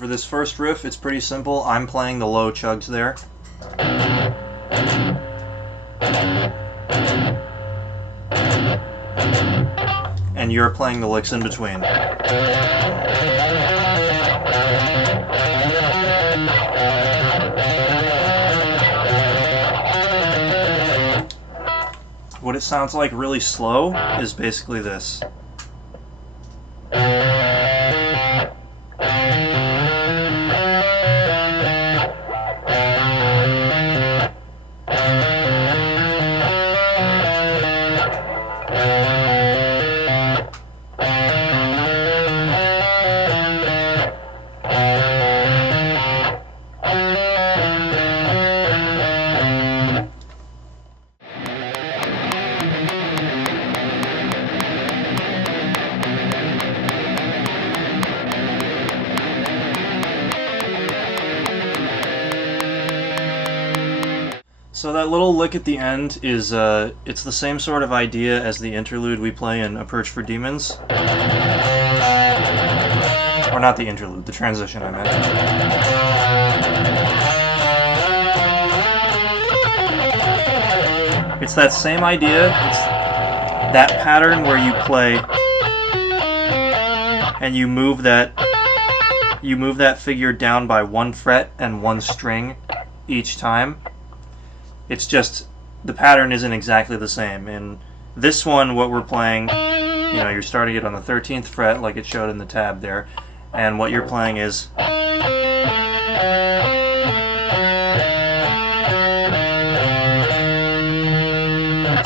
for this first riff, it's pretty simple. I'm playing the low chugs there. And you're playing the licks in between. What it sounds like really slow is basically this. So that little lick at the end is, it's the same sort of idea as the interlude we play in A Purge for Demons. Or not the interlude, the transition I meant. It's that same idea, it's that pattern where you play and you move that figure down by 1 fret and 1 string each time. It's just, the pattern isn't exactly the same. In this one, what we're playing, you know, you're starting it on the 13th fret, like it showed in the tab there, and what you're playing is...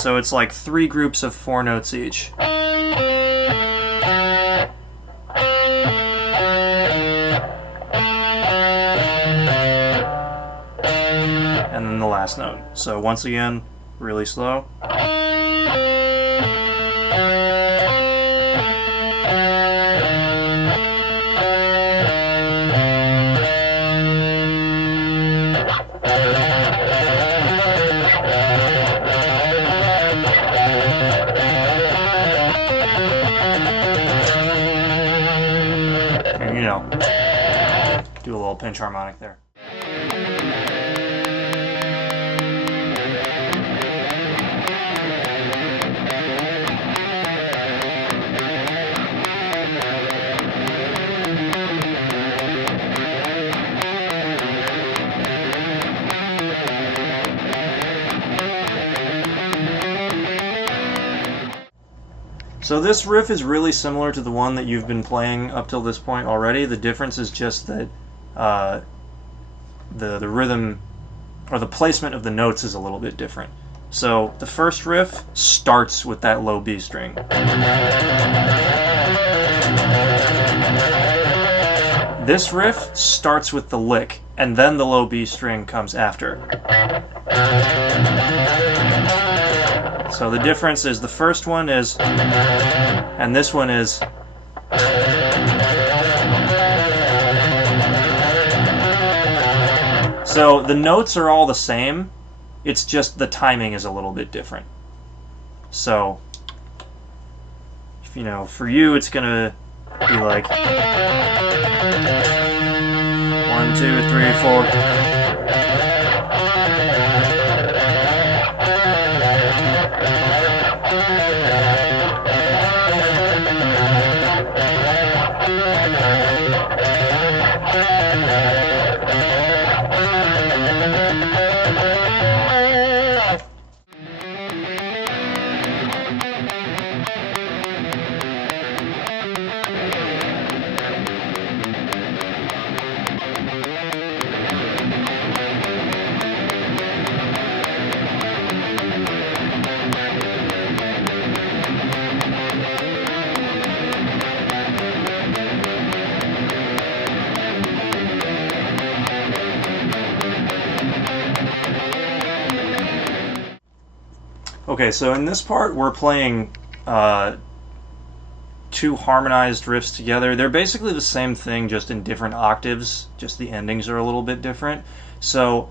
So it's like 3 groups of 4 notes each. And then the last note. So once again, really slow. And you know, do a little pinch harmonic there. So this riff is really similar to the one that you've been playing up till this point already. The difference is just that the rhythm, or the placement of the notes, is a little bit different. So the first riff starts with that low B string. This riff starts with the lick, and then the low B string comes after. So the difference is the first one is, and this one is. So the notes are all the same, it's just the timing is a little bit different. So, you know, for you it's gonna be like 1, 2, 3, 4. Okay, so in this part we're playing 2 harmonized riffs together. They're basically the same thing, just in different octaves, just the endings are a little bit different. So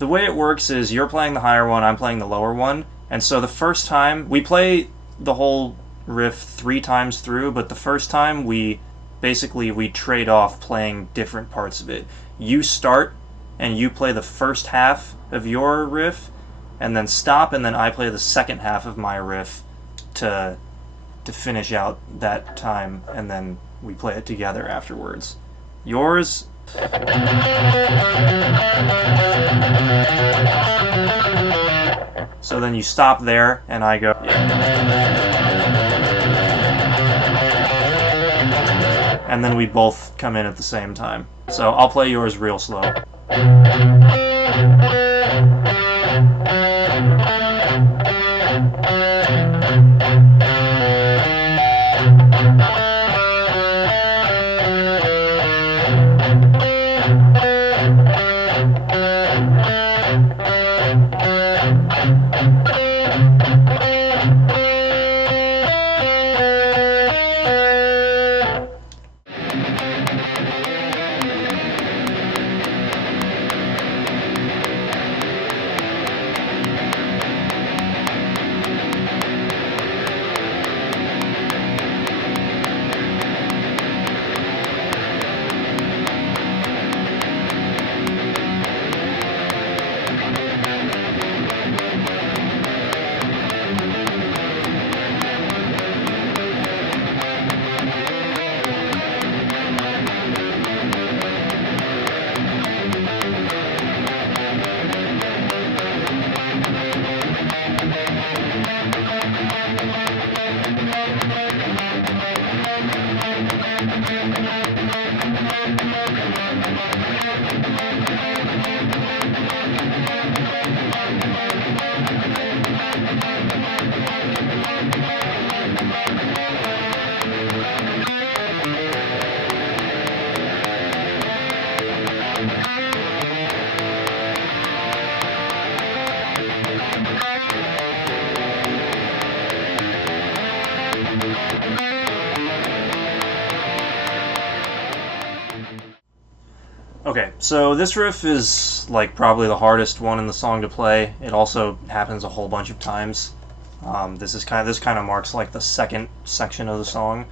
the way it works is you're playing the higher one, I'm playing the lower one, and so the first time, we play the whole riff 3 times through, but the first time we basically we trade off playing different parts of it. You start and you play the first half of your riff, and then stop, and then I play the second half of my riff to finish out that time, and then we play it together afterwards. Yours... So then you stop there, and I go... And then we both come in at the same time. So I'll play yours real slow. Okay, so this riff is like probably the hardest one in the song to play. It also happens a whole bunch of times. This kind of marks like the second section of the song.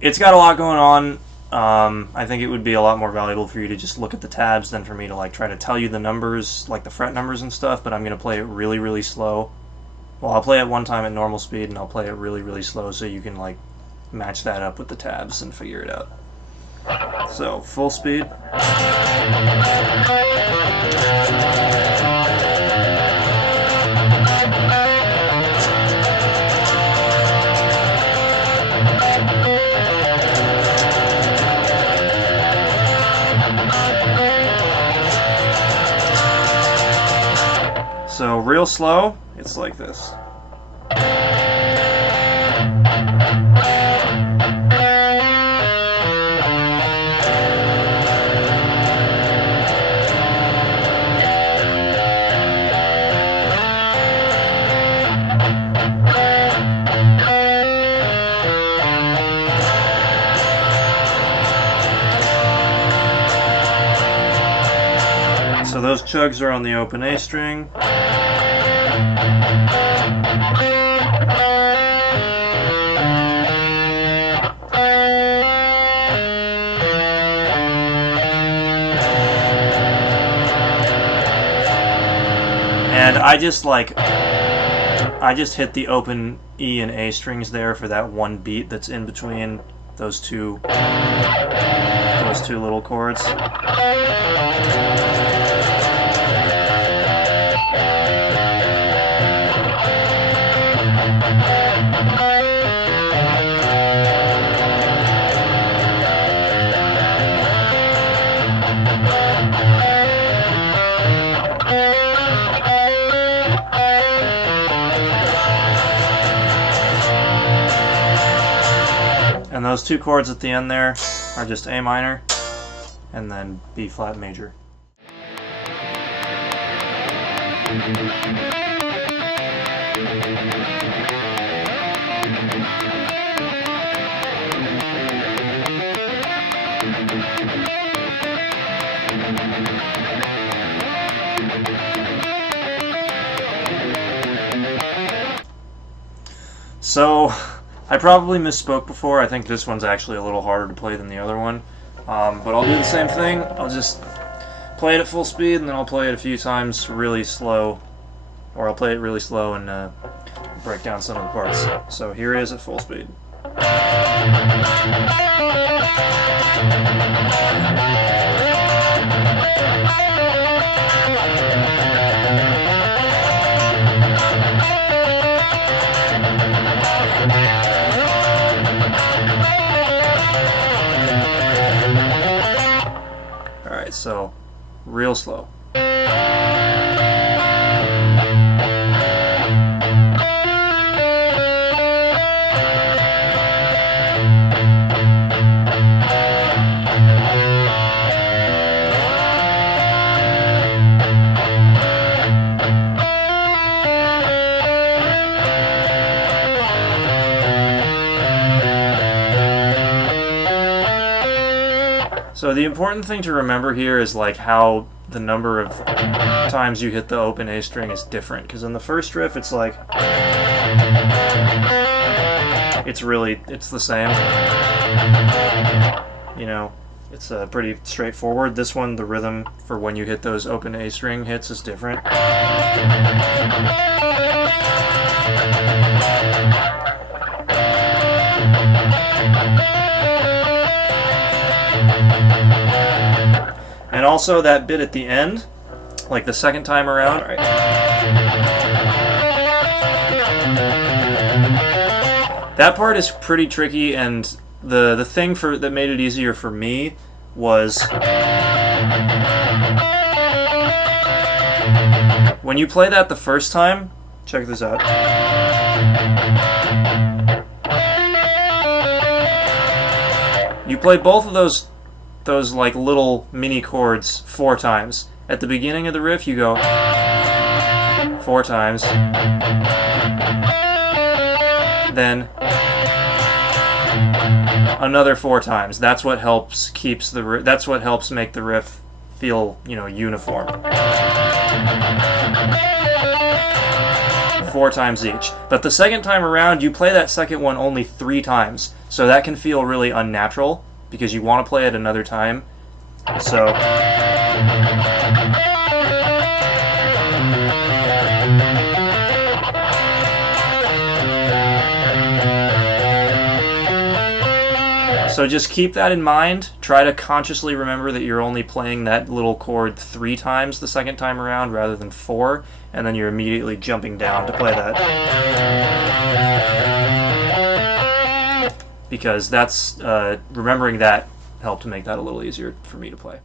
It's got a lot going on. I think it would be a lot more valuable for you to just look at the tabs than for me to like try to tell you the numbers, like the fret numbers and stuff. But I'm gonna play it really, really slow. Well, I'll play it one time at normal speed, and I'll play it really, really slow so you can like match that up with the tabs and figure it out. So, full speed. So, real slow, it's like this. So those chugs are on the open A string. And I just hit the open E and A strings there for that one beat that's in between those two little chords. And those two chords at the end there are just A minor and then B flat major. So I probably misspoke before. I think this one's actually a little harder to play than the other one. But I'll do the same thing. I'll just play it at full speed, and then I'll play it a few times really slow. Or I'll play it really slow and break down some of the parts. So here it is at full speed. Alright, so real slow. So the important thing to remember here is like how the number of times you hit the open A string is different. Because in the first riff, it's like it's the same. You know, it's pretty straightforward. This one, the rhythm for when you hit those open A string hits is different. And also that bit at the end, like the second time around, right? That part is pretty tricky, and the thing that made it easier for me was when you play that the first time. Check this out. You play both of those like little mini chords 4 times. At the beginning of the riff, you go 4 times. Then another 4 times. That's what helps that's what helps make the riff feel, you know, uniform. 4 times each. But the second time around, you play that second one only 3 times. So that can feel really unnatural, because you want to play it another time. So just keep that in mind. Try to consciously remember that you're only playing that little chord 3 times the second time around rather than 4, and then you're immediately jumping down to play that. Because that's remembering that helped to make that a little easier for me to play.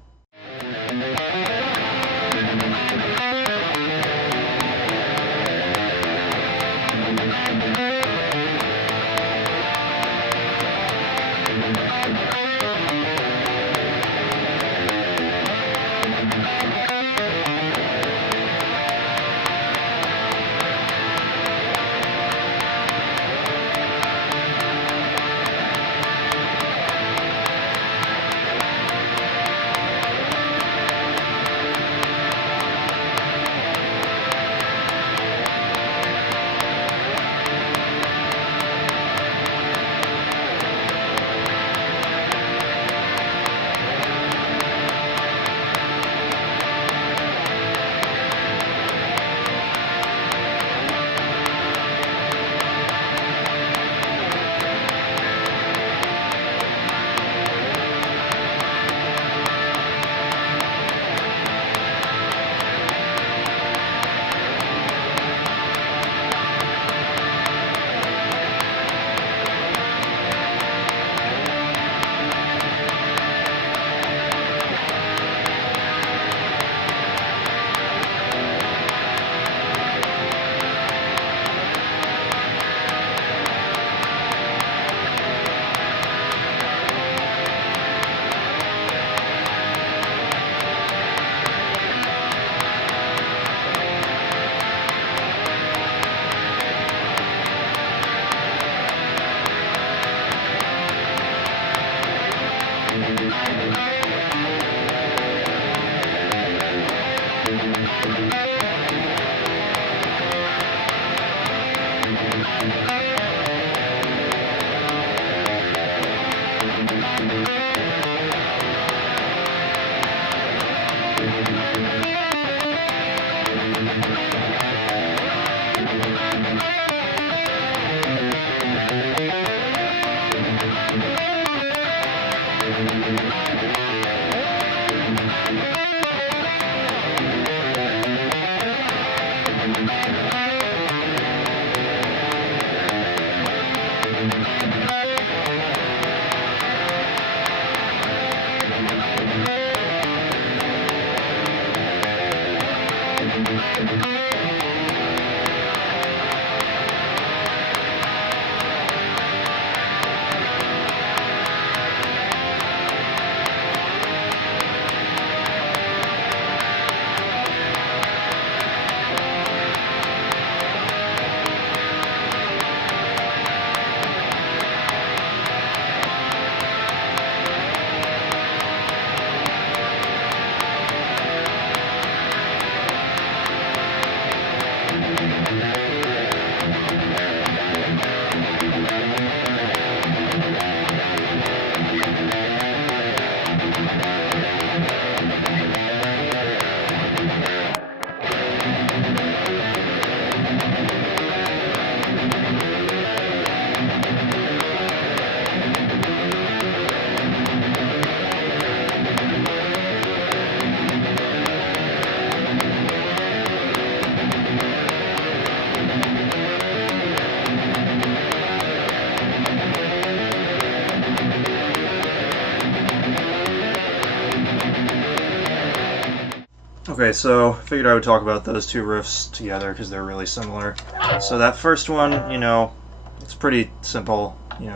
Okay, so I figured I would talk about those two riffs together because they're really similar. So that first one, you know, it's pretty simple, you know.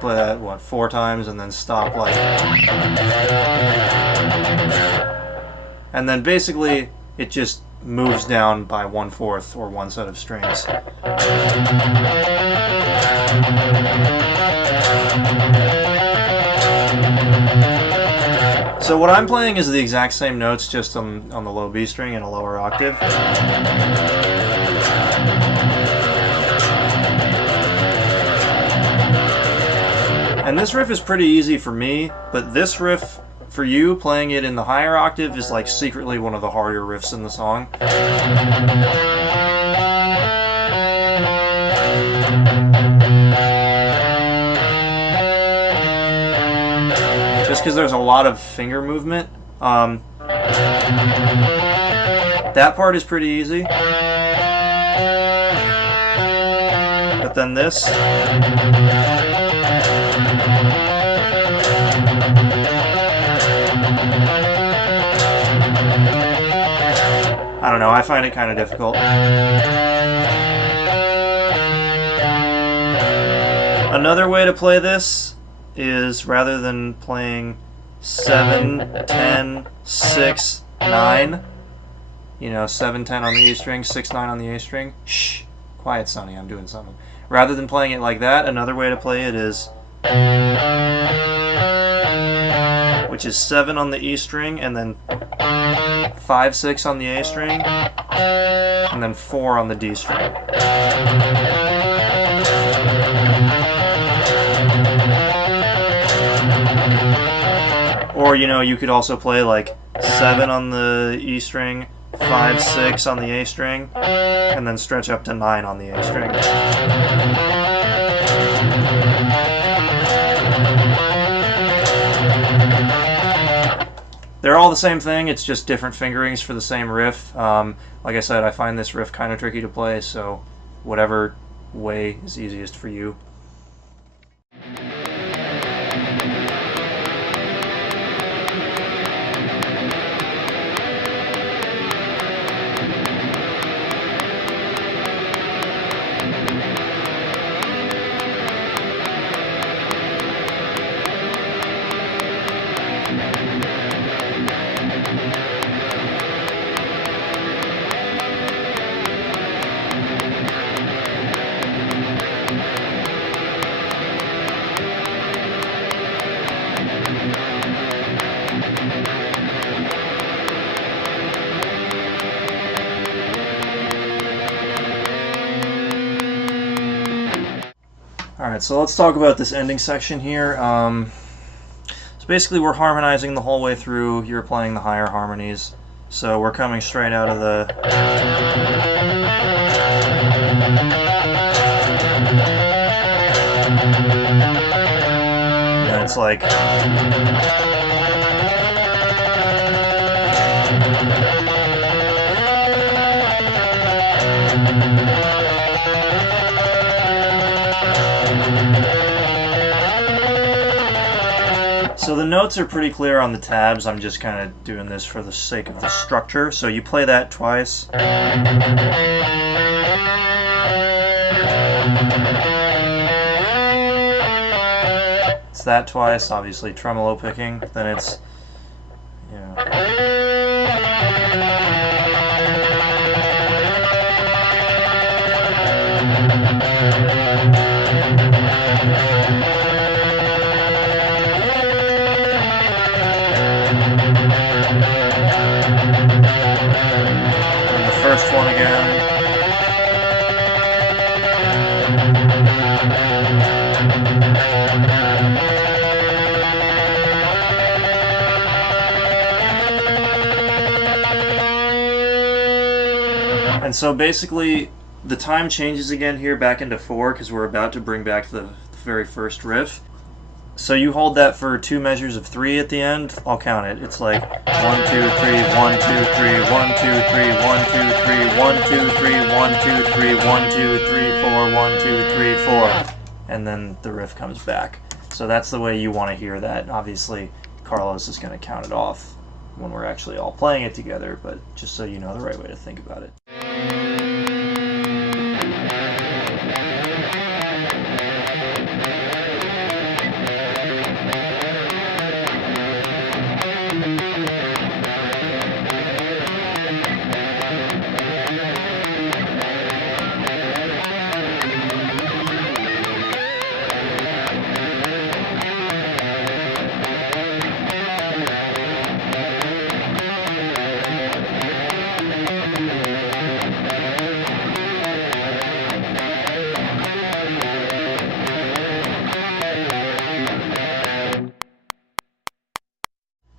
Play that, what, 4 times and then stop like... And then basically it just moves down by 1/4 or one set of strings. So what I'm playing is the exact same notes, just on the low B string in a lower octave. And this riff is pretty easy for me, but this riff, for you, playing it in the higher octave is like secretly one of the harder riffs in the song. Just because there's a lot of finger movement. That part is pretty easy. But then this... I don't know, I find it kind of difficult. Another way to play this is, rather than playing 7, 10, 6, 9, you know, 7, 10 on the E string, 6, 9 on the A string. Shh, quiet, Sonny, I'm doing something. Rather than playing it like that, another way to play it is, which is 7 on the E string, and then 5, 6 on the A string, and then 4 on the D string. Or, you know, you could also play like 7 on the E string, 5, 6 on the A string, and then stretch up to 9 on the A string. They're all the same thing, it's just different fingerings for the same riff. Like I said, I find this riff kind of tricky to play, so whatever way is easiest for you. Alright, so let's talk about this ending section here. So basically we're harmonizing the whole way through. You're playing the higher harmonies. So we're coming straight out of the... And it's like... the notes are pretty clear on the tabs. I'm just kind of doing this for the sake of the structure. So you play that twice. It's that twice, obviously tremolo picking. Then it's, you know. And the first one again. And so basically, the time changes again here back into 4 because we're about to bring back the very first riff. So you hold that for 2 measures of 3 at the end. I'll count it. It's like 1, 2, 3, 1, 2, 3, 1, 2, 3, 1, 2, 3, 1, 2, 3, 1, 2, 3, 1, 2, 3, 4, 1, 2, 3, 4. And then the riff comes back. So that's the way you want to hear that. Obviously, Carlos is going to count it off when we're actually all playing it together, but just so you know the right way to think about it.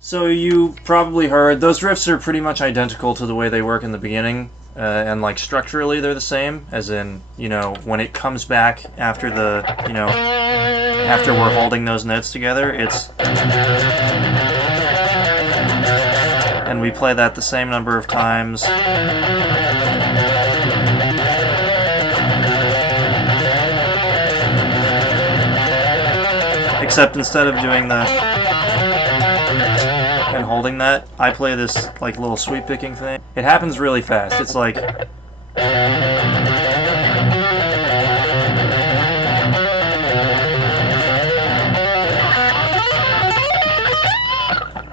So you probably heard, those riffs are pretty much identical to the way they work in the beginning, and like structurally they're the same, as in, you know, when it comes back after the, you know, after we're holding those notes together, it's... And we play that the same number of times. Except instead of doing the... and holding that, I play this like little sweep picking thing. It happens really fast. It's like...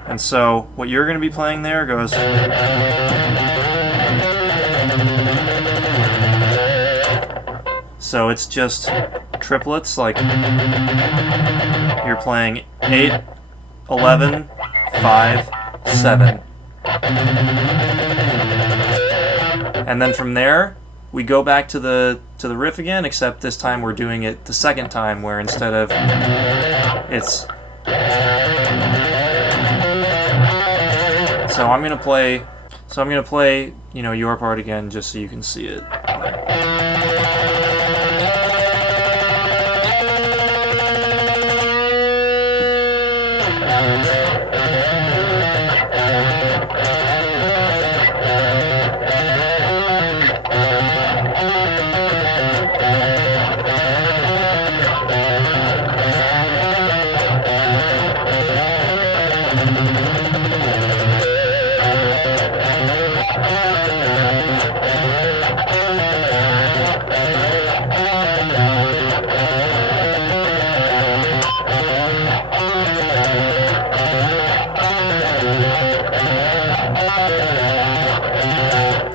And so what you're going to be playing there goes... So it's just triplets, like you're playing 8, 11, 5, 7. And then from there, we go back to the riff again, except this time we're doing it the second time, where instead of it's... So I'm gonna play, you know, your part again, just so you can see it.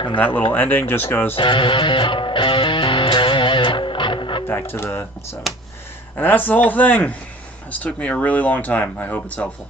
And that little ending just goes back to the 7. And that's the whole thing. This took me a really long time. I hope it's helpful.